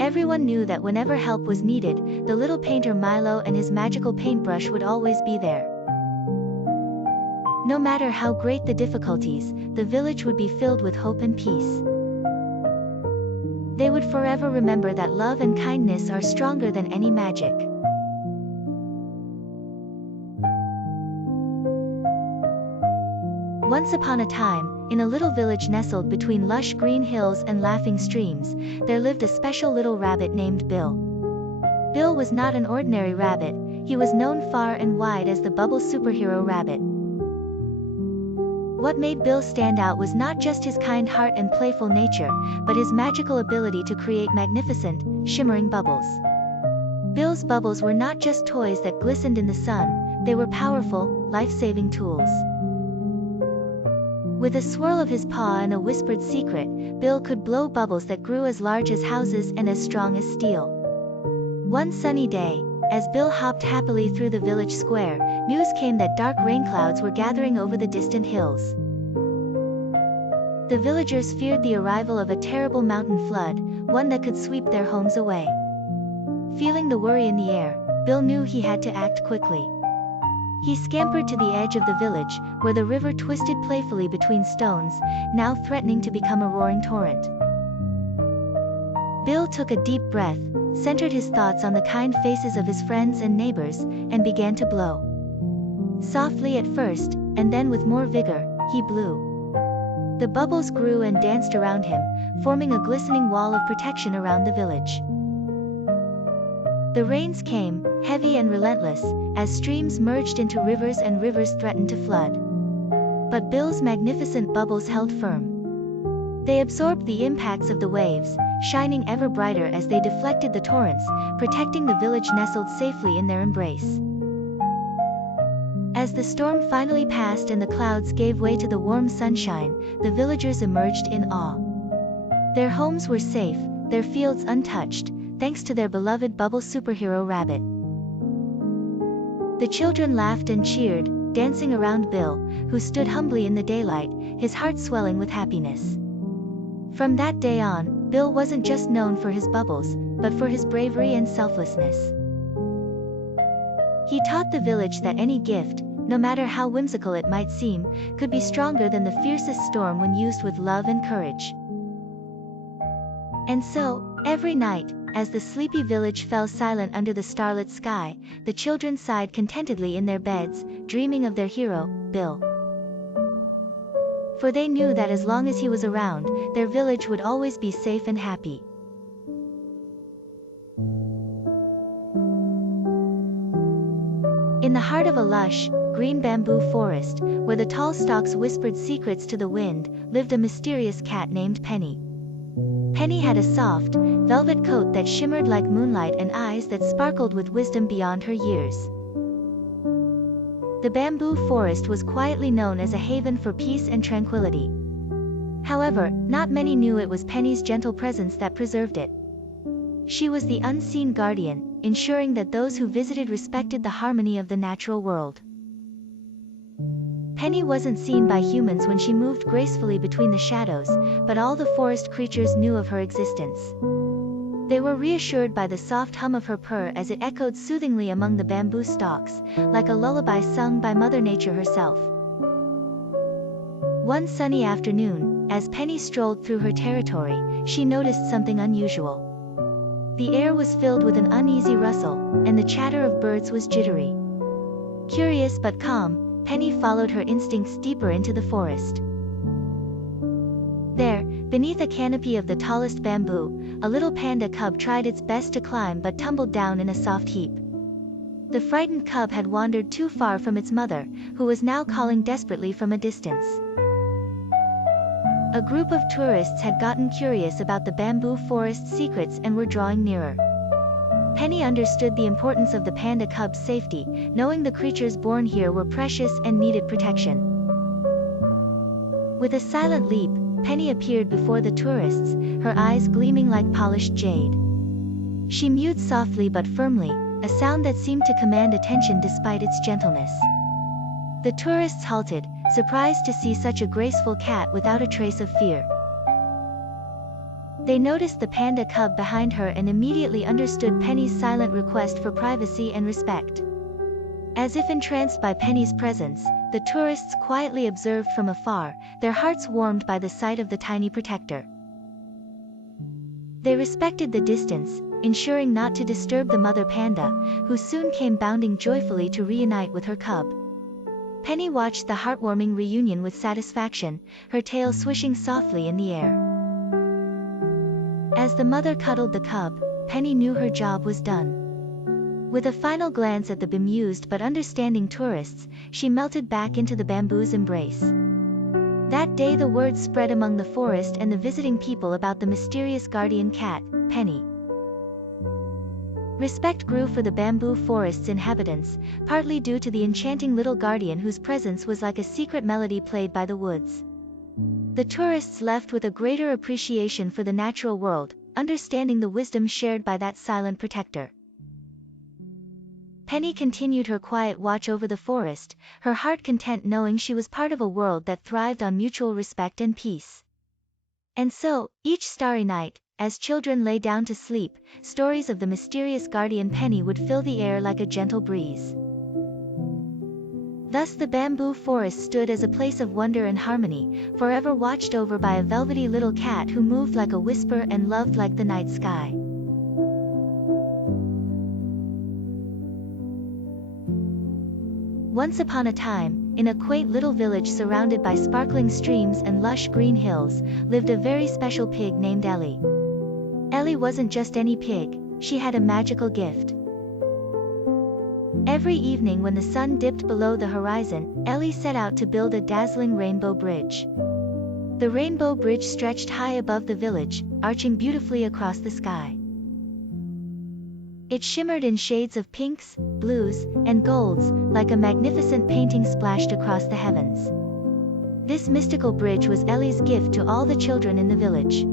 Everyone knew that whenever help was needed, the little painter Milo and his magical paintbrush would always be there. No matter how great the difficulties, the village would be filled with hope and peace. They would forever remember that love and kindness are stronger than any magic. Once upon a time, in a little village nestled between lush green hills and laughing streams, there lived a special little rabbit named Bill. Bill was not an ordinary rabbit, he was known far and wide as the Bubble Superhero Rabbit. What made Bill stand out was not just his kind heart and playful nature, but his magical ability to create magnificent, shimmering bubbles. Bill's bubbles were not just toys that glistened in the sun, they were powerful, life-saving tools. With a swirl of his paw and a whispered secret, Bill could blow bubbles that grew as large as houses and as strong as steel. One sunny day, as Bill hopped happily through the village square, news came that dark rain clouds were gathering over the distant hills. The villagers feared the arrival of a terrible mountain flood, one that could sweep their homes away. Feeling the worry in the air, Bill knew he had to act quickly. He scampered to the edge of the village, where the river twisted playfully between stones, now threatening to become a roaring torrent. Bill took a deep breath, centered his thoughts on the kind faces of his friends and neighbors, and began to blow. Softly at first, and then with more vigor, he blew. The bubbles grew and danced around him, forming a glistening wall of protection around the village. The rains came, heavy and relentless, as streams merged into rivers and rivers threatened to flood. But Bill's magnificent bubbles held firm. They absorbed the impacts of the waves, shining ever brighter as they deflected the torrents, protecting the village nestled safely in their embrace. As the storm finally passed and the clouds gave way to the warm sunshine, the villagers emerged in awe. Their homes were safe, their fields untouched, thanks to their beloved Bubble Superhero Rabbit. The children laughed and cheered, dancing around Bill, who stood humbly in the daylight, his heart swelling with happiness. From that day on, Bill wasn't just known for his bubbles, but for his bravery and selflessness. He taught the village that any gift, no matter how whimsical it might seem, could be stronger than the fiercest storm when used with love and courage. And so, every night, as the sleepy village fell silent under the starlit sky, the children sighed contentedly in their beds, dreaming of their hero, Bill. For they knew that as long as he was around, their village would always be safe and happy. In the heart of a lush, green bamboo forest, where the tall stalks whispered secrets to the wind, lived a mysterious cat named Penny. Penny had a soft, velvet coat that shimmered like moonlight and eyes that sparkled with wisdom beyond her years. The bamboo forest was quietly known as a haven for peace and tranquility. However, not many knew it was Penny's gentle presence that preserved it. She was the unseen guardian, ensuring that those who visited respected the harmony of the natural world. Penny wasn't seen by humans when she moved gracefully between the shadows, but all the forest creatures knew of her existence. They were reassured by the soft hum of her purr as it echoed soothingly among the bamboo stalks, like a lullaby sung by Mother Nature herself. One sunny afternoon, as Penny strolled through her territory, she noticed something unusual. The air was filled with an uneasy rustle, and the chatter of birds was jittery. Curious but calm, Penny followed her instincts deeper into the forest. There, beneath a canopy of the tallest bamboo, a little panda cub tried its best to climb but tumbled down in a soft heap. The frightened cub had wandered too far from its mother, who was now calling desperately from a distance. A group of tourists had gotten curious about the bamboo forest's secrets and were drawing nearer. Penny understood the importance of the panda cub's safety, knowing the creatures born here were precious and needed protection. With a silent leap, Penny appeared before the tourists, her eyes gleaming like polished jade. She mewed softly but firmly, a sound that seemed to command attention despite its gentleness. The tourists halted, surprised to see such a graceful cat without a trace of fear. They noticed the panda cub behind her and immediately understood Penny's silent request for privacy and respect. As if entranced by Penny's presence, the tourists quietly observed from afar, their hearts warmed by the sight of the tiny protector. They respected the distance, ensuring not to disturb the mother panda, who soon came bounding joyfully to reunite with her cub. Penny watched the heartwarming reunion with satisfaction, her tail swishing softly in the air. As the mother cuddled the cub, Penny knew her job was done. With a final glance at the bemused but understanding tourists, she melted back into the bamboo's embrace. That day the word spread among the forest and the visiting people about the mysterious guardian cat, Penny. Respect grew for the bamboo forest's inhabitants, partly due to the enchanting little guardian whose presence was like a secret melody played by the woods. The tourists left with a greater appreciation for the natural world, understanding the wisdom shared by that silent protector. Penny continued her quiet watch over the forest, her heart content knowing she was part of a world that thrived on mutual respect and peace. And so, each starry night, as children lay down to sleep, stories of the mysterious guardian Penny would fill the air like a gentle breeze. Thus the bamboo forest stood as a place of wonder and harmony, forever watched over by a velvety little cat who moved like a whisper and loved like the night sky. Once upon a time, in a quaint little village surrounded by sparkling streams and lush green hills, lived a very special pig named Ellie. Ellie wasn't just any pig, she had a magical gift. Every evening when the sun dipped below the horizon, Ellie set out to build a dazzling rainbow bridge. The rainbow bridge stretched high above the village, arching beautifully across the sky. It shimmered in shades of pinks, blues, and golds, like a magnificent painting splashed across the heavens. This mystical bridge was Ellie's gift to all the children in the village.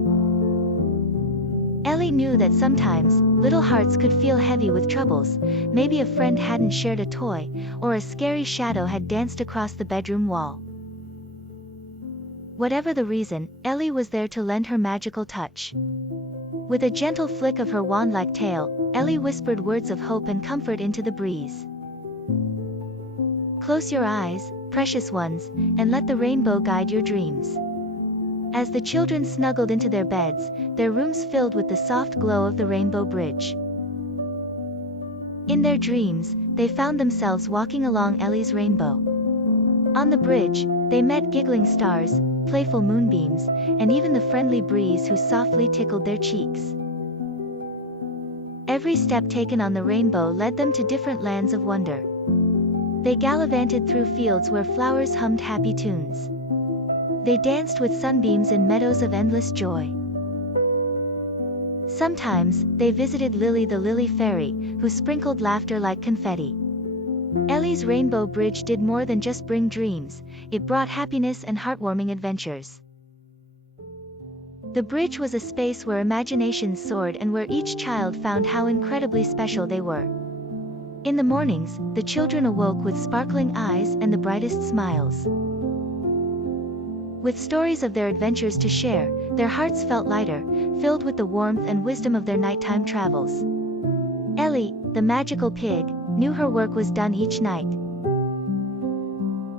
Ellie knew that sometimes, little hearts could feel heavy with troubles, maybe a friend hadn't shared a toy, or a scary shadow had danced across the bedroom wall. Whatever the reason, Ellie was there to lend her magical touch. With a gentle flick of her wand-like tail, Ellie whispered words of hope and comfort into the breeze. Close your eyes, precious ones, and let the rainbow guide your dreams. As the children snuggled into their beds, their rooms filled with the soft glow of the rainbow bridge. In their dreams, they found themselves walking along Ellie's rainbow. On the bridge, they met giggling stars, playful moonbeams, and even the friendly breeze who softly tickled their cheeks. Every step taken on the rainbow led them to different lands of wonder. They gallivanted through fields where flowers hummed happy tunes. They danced with sunbeams in meadows of endless joy. Sometimes, they visited Lily the lily fairy, who sprinkled laughter like confetti. Ellie's rainbow bridge did more than just bring dreams, it brought happiness and heartwarming adventures. The bridge was a space where imagination soared and where each child found how incredibly special they were. In the mornings, the children awoke with sparkling eyes and the brightest smiles. With stories of their adventures to share, their hearts felt lighter, filled with the warmth and wisdom of their nighttime travels. Ellie, the magical pig, knew her work was done each night.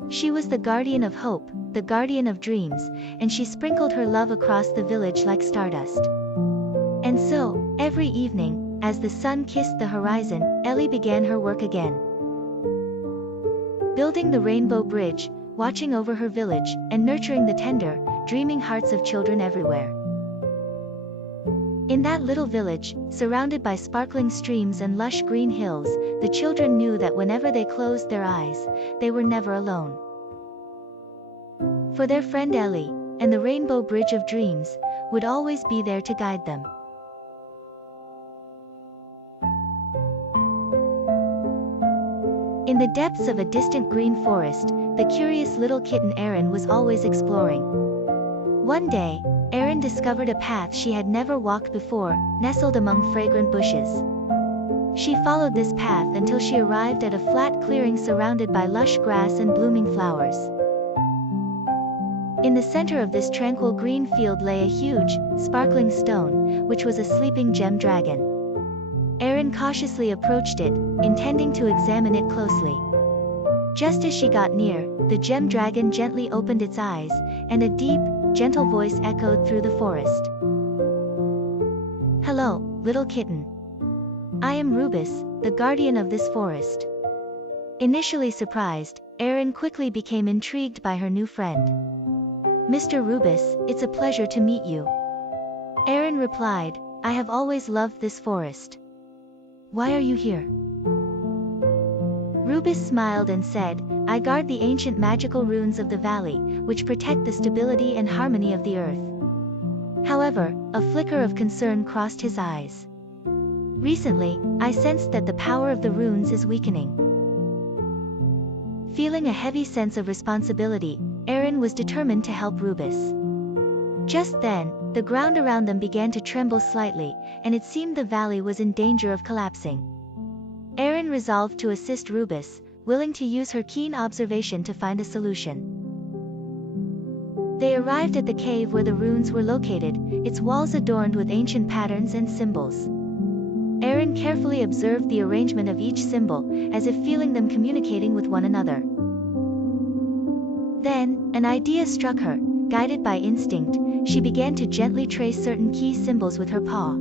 She was the guardian of hope, the guardian of dreams, and she sprinkled her love across the village like stardust. And so, every evening, as the sun kissed the horizon, Ellie began her work again. Building the rainbow bridge, watching over her village, and nurturing the tender, dreaming hearts of children everywhere. In that little village, surrounded by sparkling streams and lush green hills, the children knew that whenever they closed their eyes, they were never alone. For their friend Ellie, and the rainbow bridge of dreams, would always be there to guide them. In the depths of a distant green forest, the curious little kitten Erin was always exploring. One day, Erin discovered a path she had never walked before, nestled among fragrant bushes. She followed this path until she arrived at a flat clearing surrounded by lush grass and blooming flowers. In the center of this tranquil green field lay a huge, sparkling stone, which was a sleeping gem dragon. Erin cautiously approached it, intending to examine it closely. Just as she got near, the gem dragon gently opened its eyes, and a deep, gentle voice echoed through the forest. "Hello, little kitten. I am Rubus, the guardian of this forest." Initially surprised, Erin quickly became intrigued by her new friend. "Mr. Rubus, it's a pleasure to meet you." Erin replied, "I have always loved this forest. Why are you here?" Rubus smiled and said, "I guard the ancient magical runes of the valley, which protect the stability and harmony of the earth." However, a flicker of concern crossed his eyes. "Recently, I sensed that the power of the runes is weakening." Feeling a heavy sense of responsibility, Erin was determined to help Rubus. Just then, the ground around them began to tremble slightly, and it seemed the valley was in danger of collapsing. Erin resolved to assist Rubus, willing to use her keen observation to find a solution. They arrived at the cave where the runes were located, its walls adorned with ancient patterns and symbols. Erin carefully observed the arrangement of each symbol, as if feeling them communicating with one another. Then, an idea struck her. Guided by instinct, she began to gently trace certain key symbols with her paw.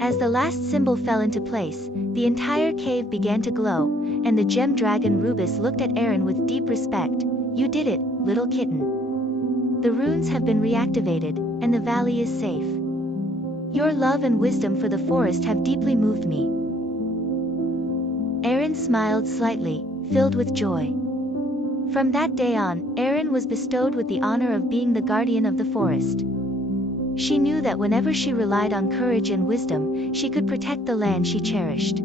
As the last symbol fell into place, the entire cave began to glow, and the gem dragon Rubus looked at Erin with deep respect. "You did it, little kitten. The runes have been reactivated, and the valley is safe. Your love and wisdom for the forest have deeply moved me." Erin smiled slightly, filled with joy. From that day on, Erin was bestowed with the honor of being the guardian of the forest. She knew that whenever she relied on courage and wisdom, she could protect the land she cherished.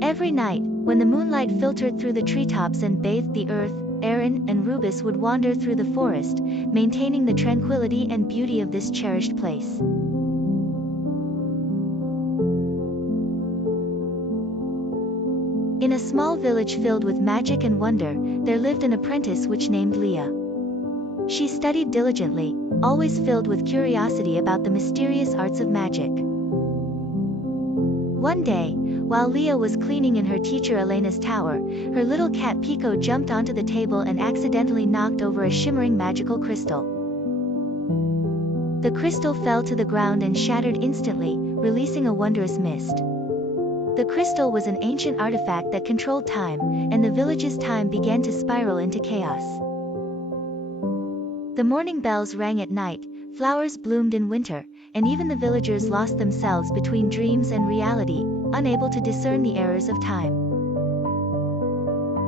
Every night, when the moonlight filtered through the treetops and bathed the earth, Erin and Rubus would wander through the forest, maintaining the tranquility and beauty of this cherished place. In a small village filled with magic and wonder, there lived an apprentice which named Leah. She studied diligently, always filled with curiosity about the mysterious arts of magic. One day, while Leah was cleaning in her teacher Elena's tower, her little cat Pico jumped onto the table and accidentally knocked over a shimmering magical crystal. The crystal fell to the ground and shattered instantly, releasing a wondrous mist. The crystal was an ancient artifact that controlled time, and the village's time began to spiral into chaos. The morning bells rang at night, flowers bloomed in winter, and even the villagers lost themselves between dreams and reality, unable to discern the errors of time.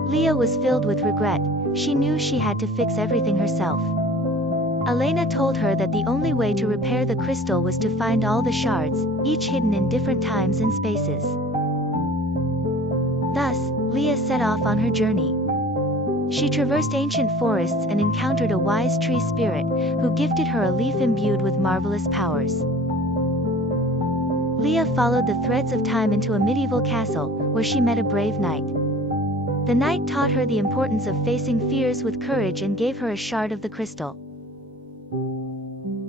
Leah was filled with regret. She knew she had to fix everything herself. Elena told her that the only way to repair the crystal was to find all the shards, each hidden in different times and spaces. Thus, Leah set off on her journey. She traversed ancient forests and encountered a wise tree spirit, who gifted her a leaf imbued with marvelous powers. Leah followed the threads of time into a medieval castle, where she met a brave knight. The knight taught her the importance of facing fears with courage and gave her a shard of the crystal.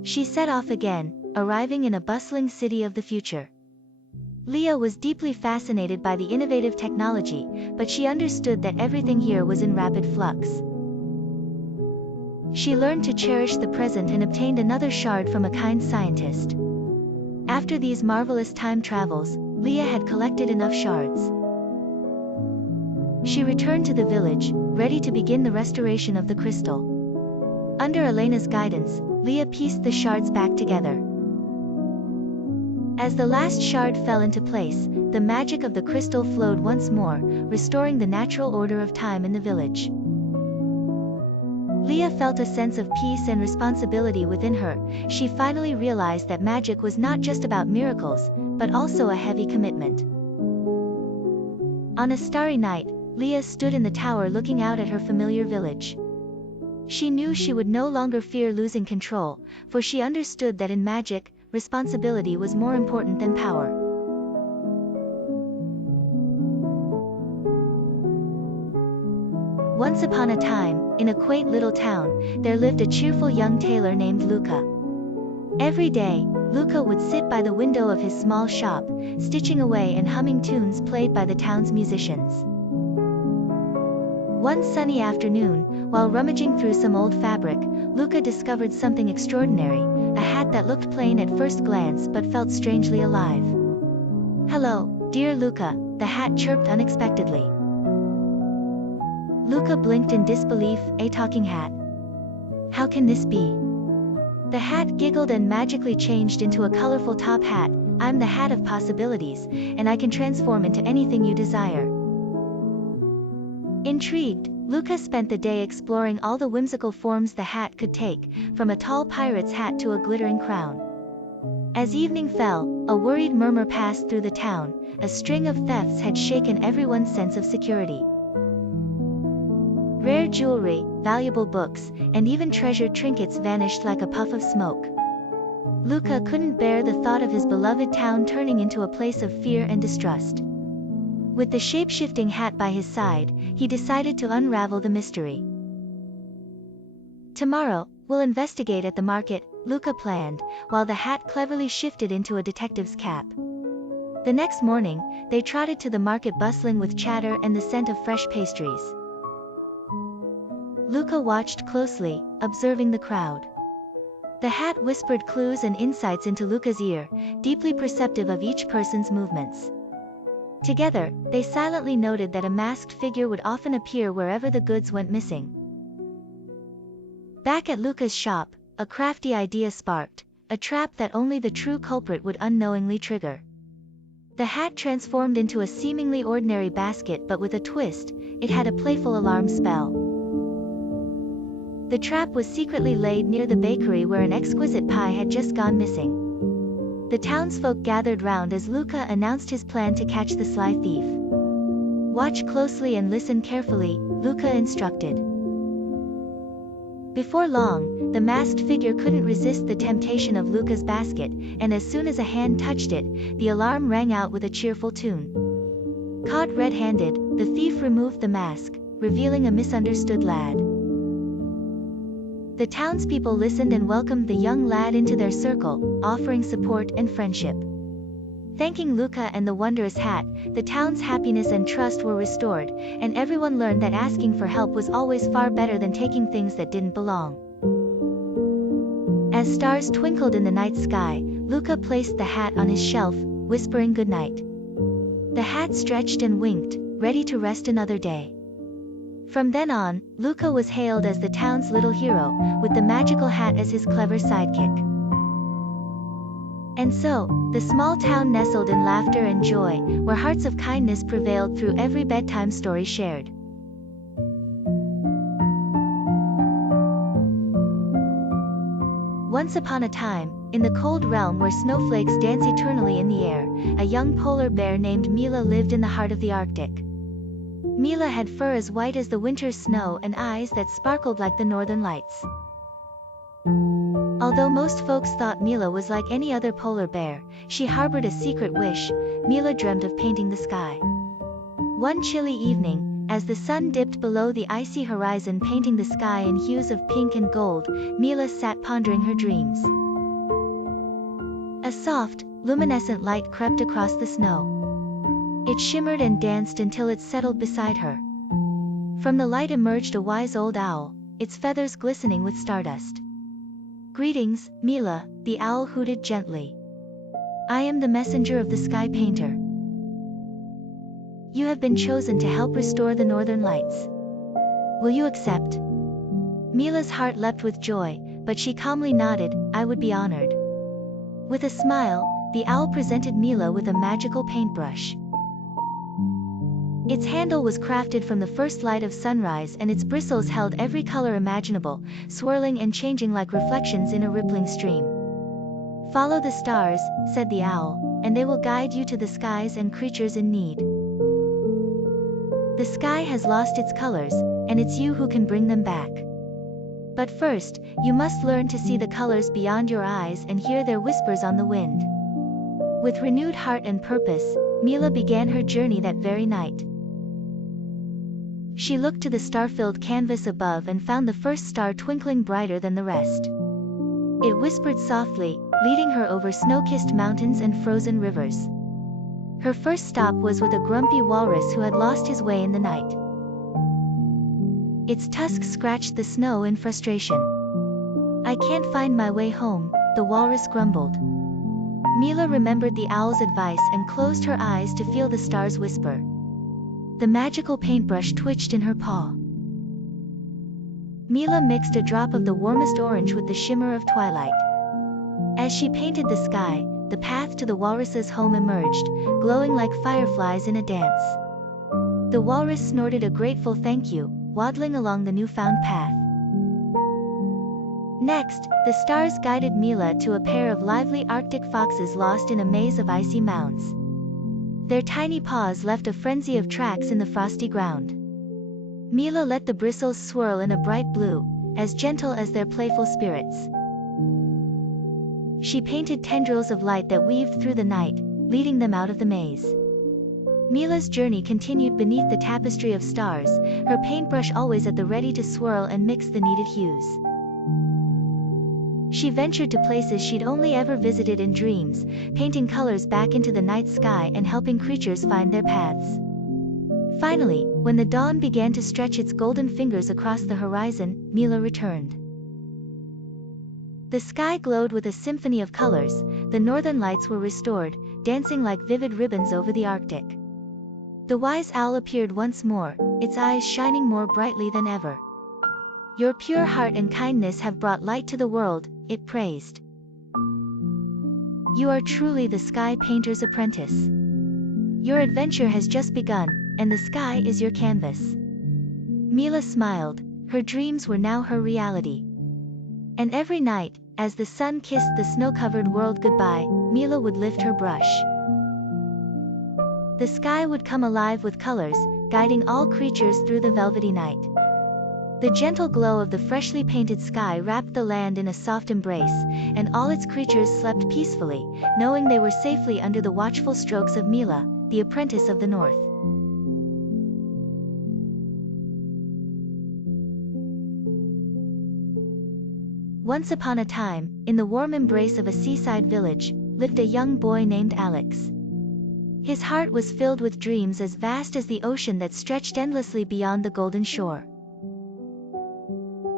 She set off again, arriving in a bustling city of the future. Leah was deeply fascinated by the innovative technology, but she understood that everything here was in rapid flux. She learned to cherish the present and obtained another shard from a kind scientist. After these marvelous time travels, Leah had collected enough shards. She returned to the village, ready to begin the restoration of the crystal. Under Elena's guidance, Leah pieced the shards back together. As the last shard fell into place, the magic of the crystal flowed once more, restoring the natural order of time in the village. Leah felt a sense of peace and responsibility within her. She finally realized that magic was not just about miracles, but also a heavy commitment. On a starry night, Leah stood in the tower looking out at her familiar village. She knew she would no longer fear losing control, for she understood that in magic, responsibility was more important than power. Once upon a time, in a quaint little town, there lived a cheerful young tailor named Luca. Every day, Luca would sit by the window of his small shop, stitching away and humming tunes played by the town's musicians. One sunny afternoon, while rummaging through some old fabric, Luca discovered something extraordinary, a hat that looked plain at first glance but felt strangely alive. "Hello, dear Luca," the hat chirped unexpectedly. Luca blinked in disbelief. "A talking hat? How can this be?" The hat giggled and magically changed into a colorful top hat. "I'm the hat of possibilities, and I can transform into anything you desire." Intrigued, Luca spent the day exploring all the whimsical forms the hat could take, from a tall pirate's hat to a glittering crown. As evening fell, a worried murmur passed through the town. A string of thefts had shaken everyone's sense of security. Rare jewelry, valuable books, and even treasured trinkets vanished like a puff of smoke. Luca couldn't bear the thought of his beloved town turning into a place of fear and distrust. With the shape-shifting hat by his side, he decided to unravel the mystery. "Tomorrow, we'll investigate at the market," Luca planned, while the hat cleverly shifted into a detective's cap. The next morning, they trotted to the market bustling with chatter and the scent of fresh pastries. Luca watched closely, observing the crowd. The hat whispered clues and insights into Luca's ear, deeply perceptive of each person's movements. Together, they silently noted that a masked figure would often appear wherever the goods went missing. Back at Luca's shop, a crafty idea sparked, a trap that only the true culprit would unknowingly trigger. The hat transformed into a seemingly ordinary basket, but with a twist, it had a playful alarm spell. The trap was secretly laid near the bakery where an exquisite pie had just gone missing. The townsfolk gathered round as Luca announced his plan to catch the sly thief. "Watch closely and listen carefully," Luca instructed. Before long, the masked figure couldn't resist the temptation of Luca's basket, and as soon as a hand touched it, the alarm rang out with a cheerful tune. Caught red-handed, the thief removed the mask, revealing a misunderstood lad. The townspeople listened and welcomed the young lad into their circle, offering support and friendship. Thanking Luca and the wondrous hat, the town's happiness and trust were restored, and everyone learned that asking for help was always far better than taking things that didn't belong. As stars twinkled in the night sky, Luca placed the hat on his shelf, whispering goodnight. The hat stretched and winked, ready to rest another day. From then on, Luca was hailed as the town's little hero, with the magical hat as his clever sidekick. And so, the small town nestled in laughter and joy, where hearts of kindness prevailed through every bedtime story shared. Once upon a time, in the cold realm where snowflakes dance eternally in the air, a young polar bear named Mila lived in the heart of the Arctic. Mila had fur as white as the winter's snow and eyes that sparkled like the northern lights. Although most folks thought Mila was like any other polar bear, she harbored a secret wish. Mila dreamt of painting the sky. One chilly evening, as the sun dipped below the icy horizon painting the sky in hues of pink and gold, Mila sat pondering her dreams. A soft, luminescent light crept across the snow. It shimmered and danced until it settled beside her. From the light emerged a wise old owl, its feathers glistening with stardust. "Greetings, Mila," the owl hooted gently. "I am the messenger of the sky painter. You have been chosen to help restore the northern lights. Will you accept?" Mila's heart leapt with joy, but she calmly nodded. "I would be honored." With a smile, the owl presented Mila with a magical paintbrush. Its handle was crafted from the first light of sunrise and its bristles held every color imaginable, swirling and changing like reflections in a rippling stream. "Follow the stars," said the owl, "and they will guide you to the skies and creatures in need." The sky has lost its colors, and it's you who can bring them back. But first, you must learn to see the colors beyond your eyes and hear their whispers on the wind. With renewed heart and purpose, Mila began her journey that very night. She looked to the star-filled canvas above and found the first star twinkling brighter than the rest. It whispered softly, leading her over snow-kissed mountains and frozen rivers. Her first stop was with a grumpy walrus who had lost his way in the night. Its tusks scratched the snow in frustration. "I can't find my way home," the walrus grumbled. Mila remembered the owl's advice and closed her eyes to feel the stars whisper. The magical paintbrush twitched in her paw. Mila mixed a drop of the warmest orange with the shimmer of twilight. As she painted the sky, the path to the walrus's home emerged, glowing like fireflies in a dance. The walrus snorted a grateful thank you, waddling along the newfound path. Next, the stars guided Mila to a pair of lively Arctic foxes lost in a maze of icy mounds. Their tiny paws left a frenzy of tracks in the frosty ground. Mila let the bristles swirl in a bright blue, as gentle as their playful spirits. She painted tendrils of light that weaved through the night, leading them out of the maze. Mila's journey continued beneath the tapestry of stars, her paintbrush always at the ready to swirl and mix the needed hues. She ventured to places she'd only ever visited in dreams, painting colors back into the night sky and helping creatures find their paths. Finally, when the dawn began to stretch its golden fingers across the horizon, Mila returned. The sky glowed with a symphony of colors, the northern lights were restored, dancing like vivid ribbons over the Arctic. The wise owl appeared once more, its eyes shining more brightly than ever. "Your pure heart and kindness have brought light to the world," it praised. "You are truly the sky painter's apprentice. Your adventure has just begun, and the sky is your canvas." Mila smiled, her dreams were now her reality. And every night, as the sun kissed the snow-covered world goodbye, Mila would lift her brush. The sky would come alive with colors, guiding all creatures through the velvety night. The gentle glow of the freshly painted sky wrapped the land in a soft embrace, and all its creatures slept peacefully, knowing they were safely under the watchful strokes of Mila, the apprentice of the north. Once upon a time, in the warm embrace of a seaside village, lived a young boy named Alex. His heart was filled with dreams as vast as the ocean that stretched endlessly beyond the golden shore.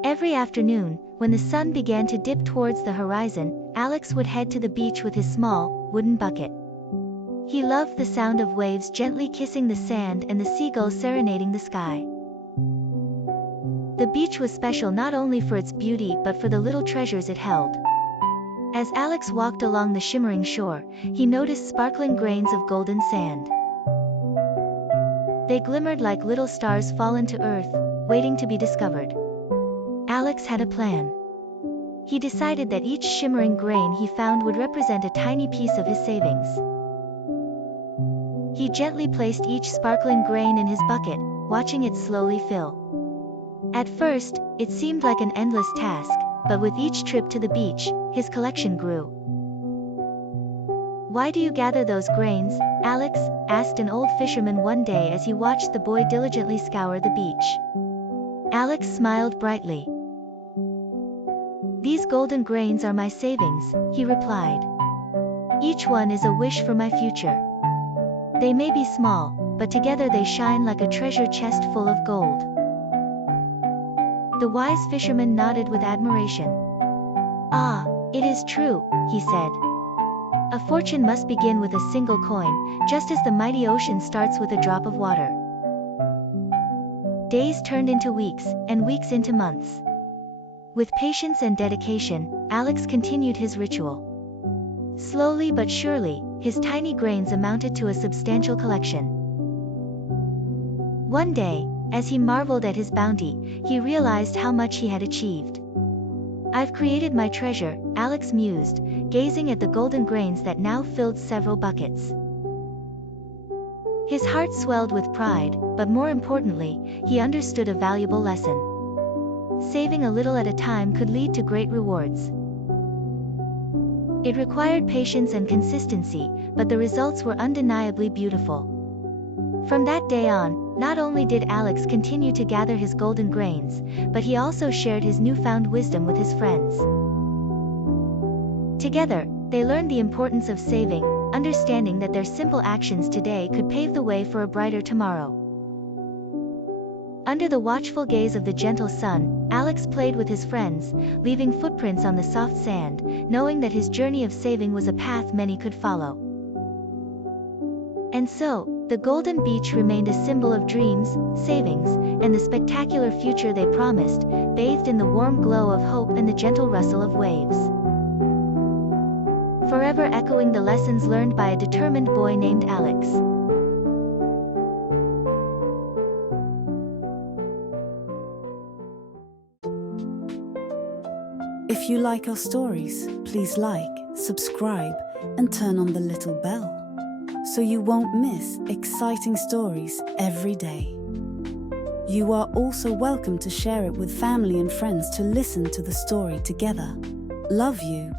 Every afternoon, when the sun began to dip towards the horizon, Alex would head to the beach with his small, wooden bucket. He loved the sound of waves gently kissing the sand and the seagulls serenading the sky. The beach was special not only for its beauty but for the little treasures it held. As Alex walked along the shimmering shore, he noticed sparkling grains of golden sand. They glimmered like little stars fallen to earth, waiting to be discovered. Alex had a plan. He decided that each shimmering grain he found would represent a tiny piece of his savings. He gently placed each sparkling grain in his bucket, watching it slowly fill. At first, it seemed like an endless task, but with each trip to the beach, his collection grew. "Why do you gather those grains, Alex?" asked an old fisherman one day as he watched the boy diligently scour the beach. Alex smiled brightly. "These golden grains are my savings," he replied. "Each one is a wish for my future. They may be small, but together they shine like a treasure chest full of gold." The wise fisherman nodded with admiration. "Ah, it is true," he said. "A fortune must begin with a single coin, just as the mighty ocean starts with a drop of water." Days turned into weeks, and weeks into months. With patience and dedication, Alex continued his ritual. Slowly but surely, his tiny grains amounted to a substantial collection. One day, as he marveled at his bounty, he realized how much he had achieved. "I've created my treasure," Alex mused, gazing at the golden grains that now filled several buckets. His heart swelled with pride, but more importantly, he understood a valuable lesson. Saving a little at a time could lead to great rewards. It required patience and consistency, but the results were undeniably beautiful. From that day on, not only did Alex continue to gather his golden grains, but he also shared his newfound wisdom with his friends. Together, they learned the importance of saving, understanding that their simple actions today could pave the way for a brighter tomorrow. Under the watchful gaze of the gentle sun, Alex played with his friends, leaving footprints on the soft sand, knowing that his journey of saving was a path many could follow. And so, the golden beach remained a symbol of dreams, savings, and the spectacular future they promised, bathed in the warm glow of hope and the gentle rustle of waves. Forever echoing the lessons learned by a determined boy named Alex. If you like our stories, please like, subscribe, and turn on the little bell, so you won't miss exciting stories every day. You are also welcome to share it with family and friends to listen to the story together. Love you.